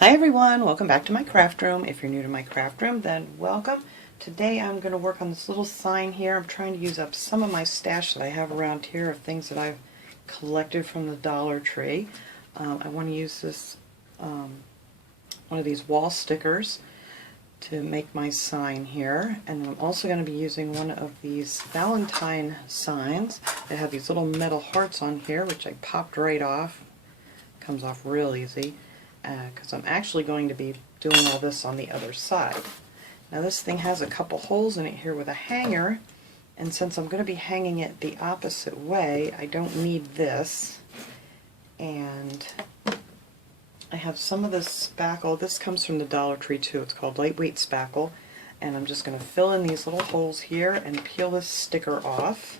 Hi everyone, welcome back to my craft room. If you're new to my craft room, then welcome. Today I'm going to work on this little sign here. I'm trying to use up some of my stash that I have around here of things that I've collected from the Dollar Tree. I want to use this one of these wall stickers to make my sign here, and I'm also going to be using one of these Valentine signs that have these little metal hearts on here, which I popped right off. Comes off real easy. Because I'm actually going to be doing all this on the other side. Now this thing has a couple holes in it here with a hanger, and since I'm going to be hanging it the opposite way, I don't need this. And I have some of this spackle. This comes from the Dollar Tree too. It's called lightweight spackle, and I'm just going to fill in these little holes here and peel this sticker off.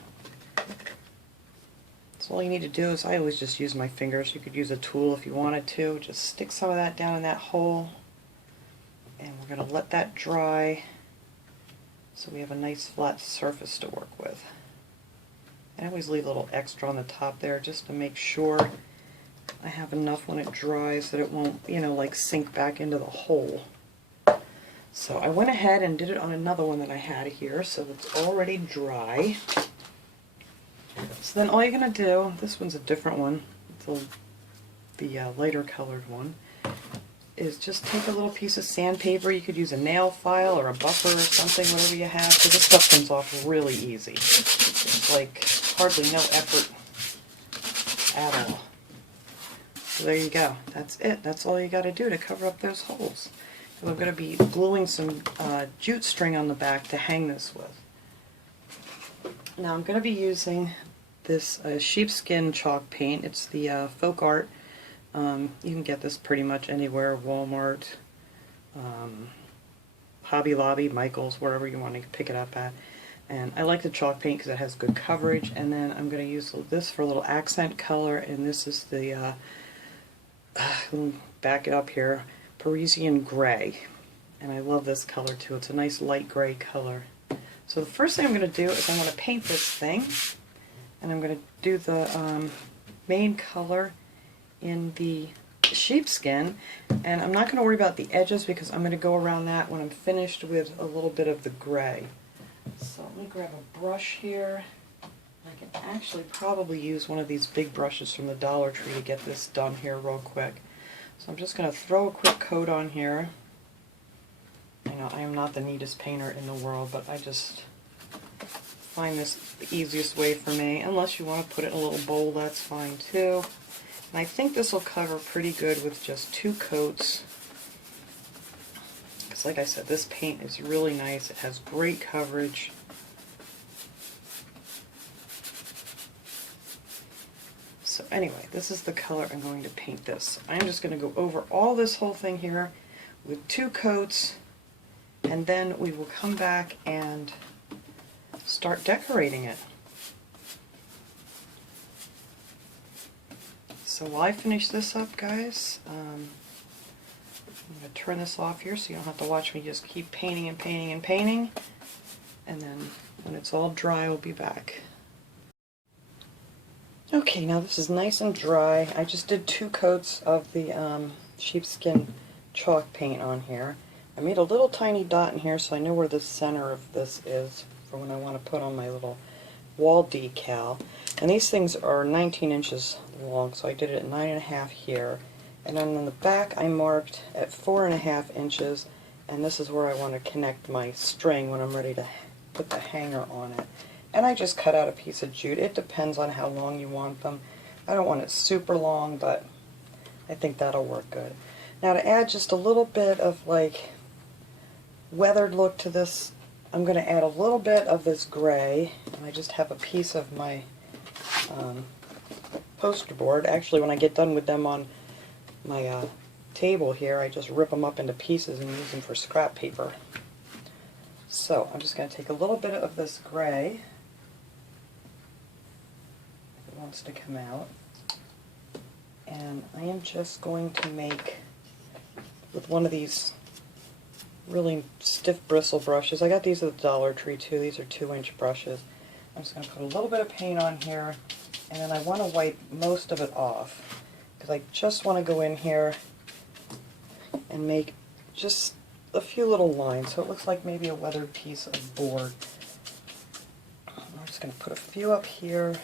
So all you need to do is, I always just use my fingers. You could use a tool if you wanted to. Just stick some of that down in that hole, and we're going to let that dry so we have a nice flat surface to work with. I always leave a little extra on the top there just to make sure I have enough when it dries that it won't, like sink back into the hole. So I went ahead and did it on another one that I had here, so it's already dry. So then all you're going to do, this one's a different one, it's the lighter colored one, is just take a little piece of sandpaper. You could use a nail file or a buffer or something, whatever you have, because this stuff comes off really easy. It's like hardly no effort at all. So there you go. That's it. That's all you got to do to cover up those holes. So I'm going to be gluing some jute string on the back to hang this with. Now I'm going to be using this sheepskin chalk paint. It's the Folk Art. You can get this pretty much anywhere, Walmart, Hobby Lobby, Michael's, wherever you want to pick it up at. And I like the chalk paint because it has good coverage. And then I'm going to use this for a little accent color, and this is the, back it up here, Parisian Gray. And I love this color too. It's a nice light gray color. So the first thing I'm going to do is I'm going to paint this thing, and I'm going to do the main color in the sheepskin, and I'm not going to worry about the edges because I'm going to go around that when I'm finished with a little bit of the gray. So let me grab a brush here. I can actually probably use one of these big brushes from the Dollar Tree to get this done here real quick. So I'm just going to throw a quick coat on here. I know I am not the neatest painter in the world, but I just find this the easiest way for me. Unless you want to put it in a little bowl, that's fine too. And I think this will cover pretty good with just 2 coats. Because like I said, this paint is really nice. It has great coverage. So anyway, this is the color I'm going to paint this. I'm just going to go over all this whole thing here with 2 coats. And then we will come back and start decorating it. So while I finish this up, guys, I'm going to turn this off here so you don't have to watch me just keep painting and painting and painting. And then when it's all dry, we'll be back. Okay, now this is nice and dry. I just did 2 coats of the sheepskin chalk paint on here. I made a little tiny dot in here so I know where the center of this is for when I want to put on my little wall decal. And these things are 19 inches long, so I did it at 9.5 here. And then on the back I marked at 4.5 inches, and this is where I want to connect my string when I'm ready to put the hanger on it. And I just cut out a piece of jute. It depends on how long you want them. I don't want it super long, but I think that'll work good. Now to add just a little bit of like weathered look to this, I'm going to add a little bit of this gray, and I just have a piece of my poster board. Actually, when I get done with them on my table here, I just rip them up into pieces and use them for scrap paper. So I'm just going to take a little bit of this gray, if it wants to come out, and I am just going to make, with one of these really stiff bristle brushes. I got these at the Dollar Tree too. These are 2-inch brushes. I'm just going to put a little bit of paint on here, and then I want to wipe most of it off because I just want to go in here and make just a few little lines so it looks like maybe a weathered piece of board. I'm just going to put a few up here.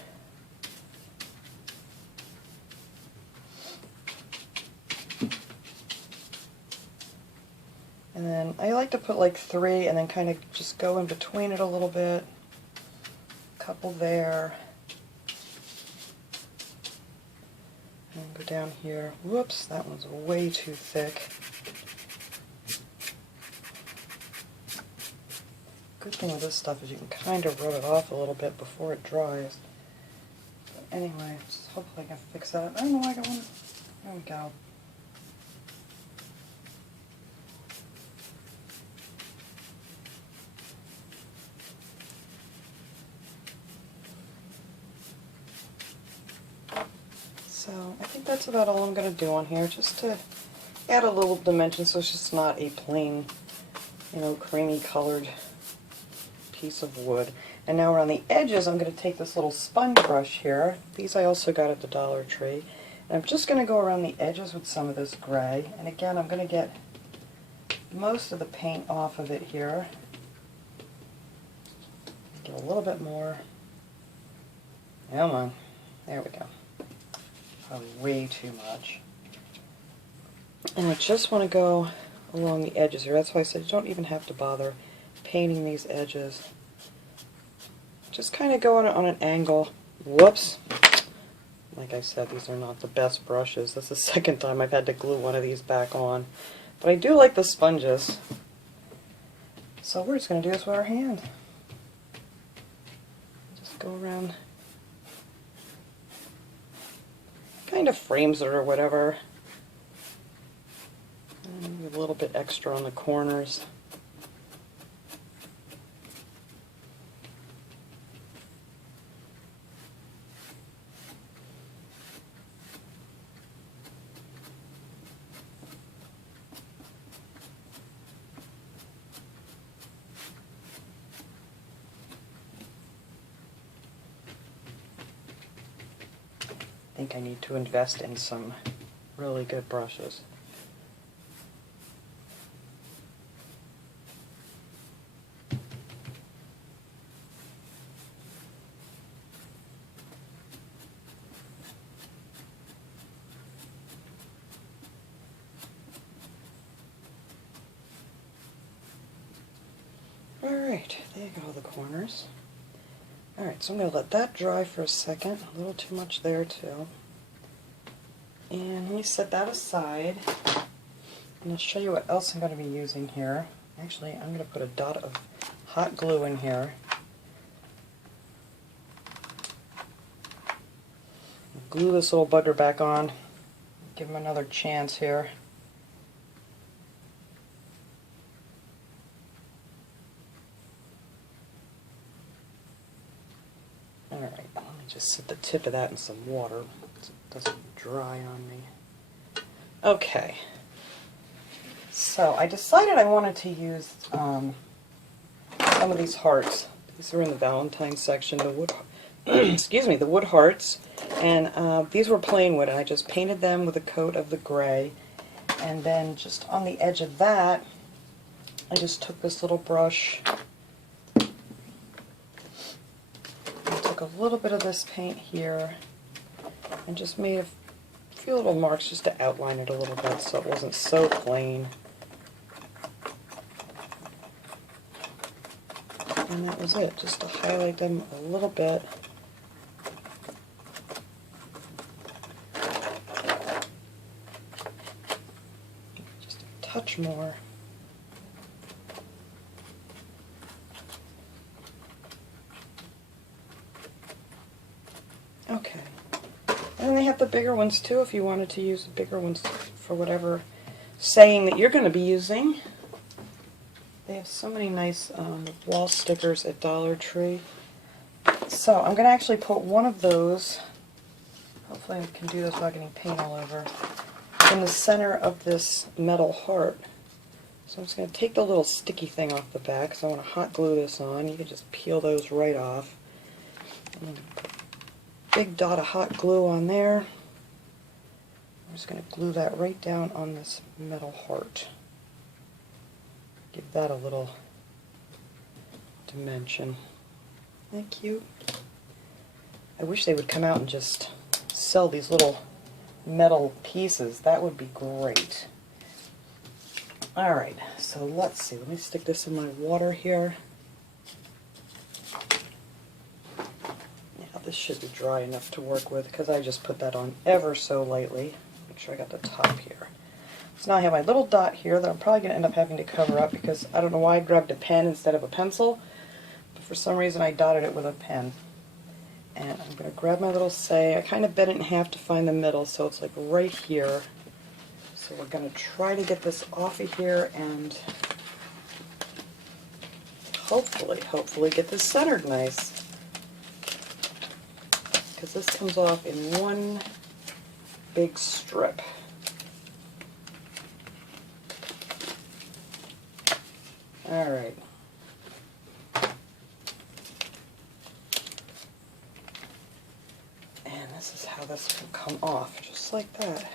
And then I like to put like 3 and then kind of just go in between it a little bit. A couple there. And go down here. Whoops, that one's way too thick. Good thing with this stuff is you can kind of rub it off a little bit before it dries. But anyway, just hopefully I can fix that. I don't know why I got one. There we go. So I think that's about all I'm going to do on here, just to add a little dimension so it's just not a plain, you know, creamy colored piece of wood. And now around the edges I'm going to take this little sponge brush here. These I also got at the Dollar Tree. And I'm just going to go around the edges with some of this gray. And again, I'm going to get most of the paint off of it here. Get a little bit more. Come on. There we go. Probably way too much. And I just want to go along the edges here. That's why I said you don't even have to bother painting these edges. Just kind of go on an angle. Whoops. Like I said, these are not the best brushes. This is the second time I've had to glue one of these back on. But I do like the sponges. So we're just going to do this with our hand. Just go around. Kind of frames it or whatever. And a little bit extra on the corners. I think I need to invest in some really good brushes. Alright, there go the corners. Alright, so I'm going to let that dry for a second. A little too much there too. And let me set that aside. And I'll show you what else I'm going to be using here. Actually, I'm going to put a dot of hot glue in here. Glue this little bugger back on. Give him another chance here. Alright, let me just set the tip of that in some water so it doesn't dry on me. Okay, so I decided I wanted to use some of these hearts. These are in the Valentine section, the wood, excuse me, the wood hearts. And these were plain wood, and I just painted them with a coat of the gray. And then just on the edge of that, I just took this little brush, a little bit of this paint here and just made a few little marks just to outline it a little bit so it wasn't so plain. And that was it, just to highlight them a little bit. Just a touch more. Okay, and then they have the bigger ones too if you wanted to use the bigger ones for whatever saying that you're going to be using. They have so many nice wall stickers at Dollar Tree. So I'm going to actually put one of those, hopefully I can do this without getting paint all over, in the center of this metal heart. So I'm just going to take the little sticky thing off the back because I want to hot glue this on. You can just peel those right off. And big dot of hot glue on there. I'm just going to glue that right down on this metal heart. Give that a little dimension. Isn't that cute? I wish they would come out and just sell these little metal pieces. That would be great. Alright, so let's see. Let me stick this in my water here. Yeah, this should be dry enough to work with because I just put that on ever so lightly. Make sure I got the top here. So now I have my little dot here that I'm probably going to end up having to cover up because I don't know why I grabbed a pen instead of a pencil, but for some reason I dotted it with a pen. And I'm going to grab my little say. I kind of bent it in half to find the middle, so it's like right here. So we're going to try to get this off of here and hopefully get this centered nice. Because this comes off in one big strip. Alright. And this is how this will come off, just like that.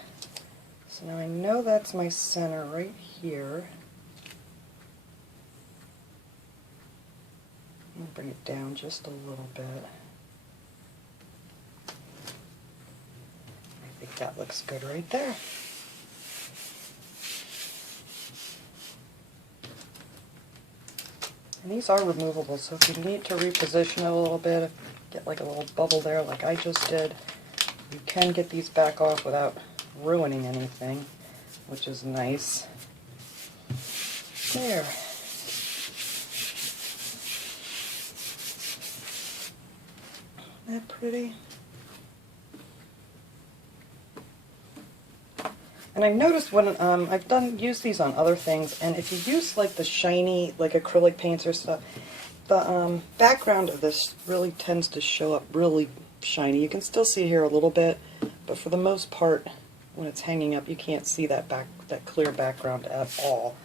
So now I know that's my center right here. I'm going to bring it down just a little bit. I think that looks good right there. And these are removable, so if you need to reposition it a little bit, get like a little bubble there like I just did, you can get these back off without ruining anything, which is nice. There. Isn't that pretty? And I've noticed when I've used these on other things, and if you use like the shiny, like acrylic paints or stuff, the background of this really tends to show up really shiny. You can still see here a little bit, but for the most part, when it's hanging up, you can't see that clear background at all,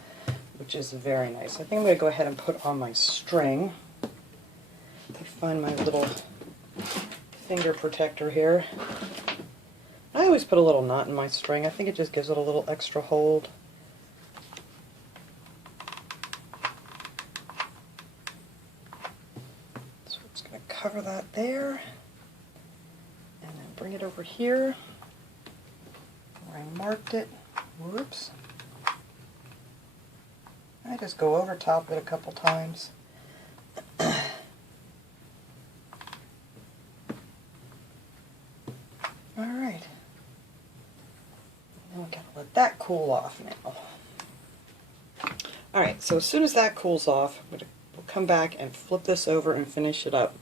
which is very nice. I think I'm going to go ahead and put on my string. I find my little finger protector here. I always put a little knot in my string. I think it just gives it a little extra hold. So I'm just going to cover that there, and then bring it over here where I marked it. Whoops. I just go over top it a couple times. Alright. Then we gotta let that cool off now. Alright, so as soon as that cools off, we'll come back and flip this over and finish it up.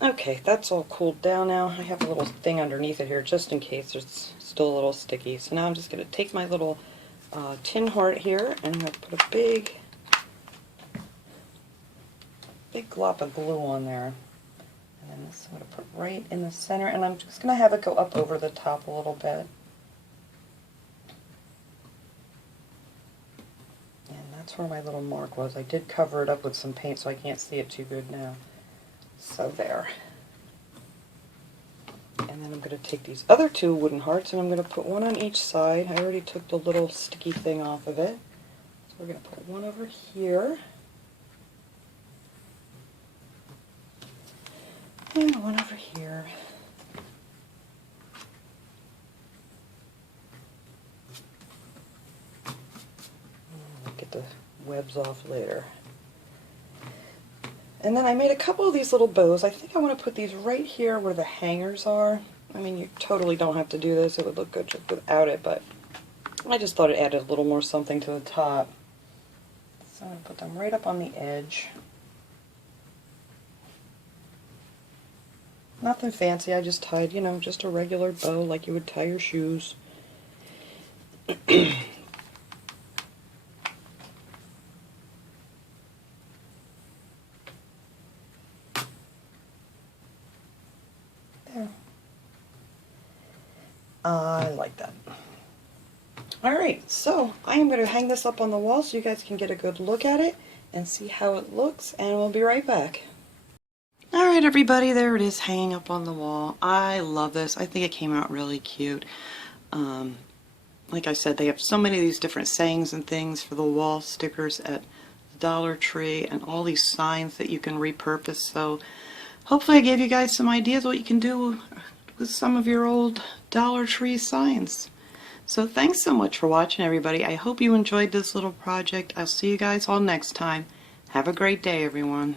Okay, that's all cooled down now. I have a little thing underneath it here just in case it's still a little sticky. So now I'm just going to take my little tin heart here and I'm going to put a big glop of glue on there. And then this I'm going to put right in the center, and I'm just going to have it go up over the top a little bit. And that's where my little mark was. I did cover it up with some paint so I can't see it too good now. So there. And then I'm going to take these other two wooden hearts and I'm going to put one on each side. I already took the little sticky thing off of it. So we're going to put one over here. And one over here. I'll get the webs off later. And then I made a couple of these little bows. I think I want to put these right here where the hangers are. I mean, you totally don't have to do this. It would look good just without it, but I just thought it added a little more something to the top. So I'm going to put them right up on the edge. Nothing fancy. I just tied, you know, just a regular bow like you would tie your shoes. I like that. Alright, so I am going to hang this up on the wall so you guys can get a good look at it and see how it looks, and we'll be right back. Alright everybody, there it is hanging up on the wall. I love this. I think it came out really cute. Like I said, they have so many of these different sayings and things for the wall stickers at Dollar Tree and all these signs that you can repurpose. So hopefully I gave you guys some ideas what you can do with some of your old Dollar Tree signs. So thanks so much for watching everybody. I hope you enjoyed this little project. I'll see you guys all next time. Have a great day everyone.